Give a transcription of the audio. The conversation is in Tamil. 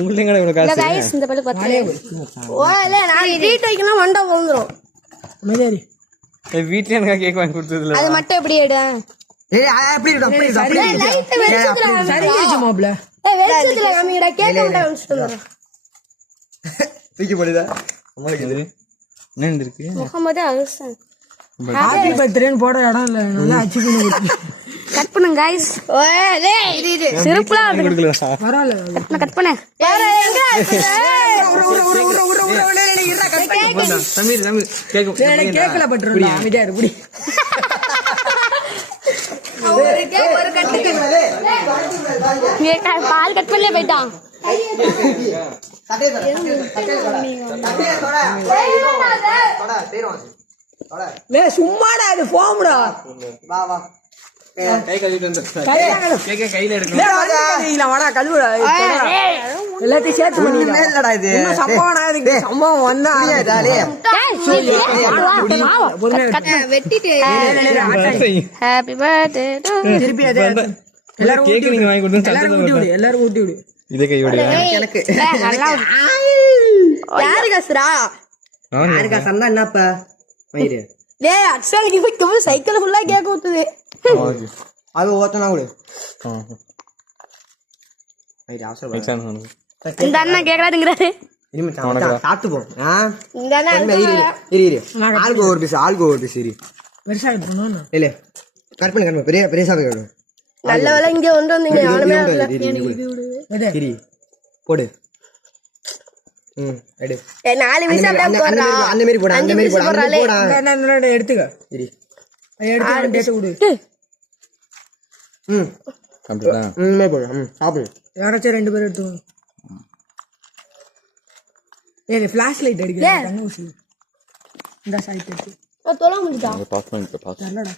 உங்களுங்கடா இவ்வளவு இந்த காசு गाइस இந்த பல்லு 10 ஓலே நான் ட்ரீட் வைக்கணும் மண்டை விழுந்துரும் மதேரி வீட்ல எனக்கு கேக் வாங்கி கொடுத்ததுல அது மட்டும் எப்படி எடு ஏய் அப்படி லைட் வெச்சதுல சரிங்க மாப்ள வெச்சதுல காமிடா கேக் மட்டும் வச்சிட்டு தூக்கி போடுடா உங்களுக்கு எது என்ன இருக்கு முகமது ஹசன் ஹாப்பி பர்த்டேன்னு போட இடம் இல்ல நல்லா அச்சீவ் பண்ணி கட் பண்ணுங்க गाइस ஓலே இது சிறப்புல கொடுக்கலடா பரவாயில்ல கட் பண்ணு வேற எங்க சமீர் கேக் கேக்கல பண்றோம் அமைதியா இரு புடி ஒரு கட் பால் கட் பண்ணல போய்ட்டான் சும்மாடா அது போம்டா கை கழுவிட்டு வந்து கேக்க கையில எடுக்கணும் வாடா கழுவுடா எல்லாத்தையும் சேர்த்து இல்லடா இது சம்பவம் இதுக்கு சம்பவம் வந்தா வெட்டிட்டு ஹாப்பி பர்த்டே திருப்பி அதே எல்லாரும் கேக் நீங்க வாங்கி கொடுத்து எல்லாரும் ஊட்டி விடு எல்லாரும் ஊட்டி விடு இதே கையோட எனக்கு யாரு கஸ்ரா யாருக்கா சந்தா என்னப்பா மயிரு டேய் அக்ஷனுக்கு இப்ப சைக்கிள் ஃபுல்லா கேக் ஊத்துது அது ஓத்தனா கூட மயிரு அவசரம் இந்த அண்ணன் கேக்குறாருங்கறாரு இனிமே சாப்பிட்டு போ இந்த அண்ணன் இரு ஆளுக்கு ஒரு பீஸ் இரு பெருசா பண்ணணும் இல்ல கட் பண்ணு பெரிய பெரிய சாப்பிடு நல்ல வேளை இங்க கொண்டு வந்தீங்க நானுமே இரு போடு எடு 4 நிமிஷம் அப்படியே போறா அந்த மாதிரி போடு அந்த மாதிரி போடு என்ன எடுத்துக்க இரு எடுத்து பேச விடு அப்படிடா போடு சாப்பிடு யாராச்சும் 2 பேர் எடுத்துக்கோ ஏய் ஃபிளாஷ் லைட் அடிக்குது கண்ணு ஊசி இந்த சைட் எடுத்து தொலை முடிஞ்சா பாஸ் பண்ணிட்டு பாஸ் நல்லடா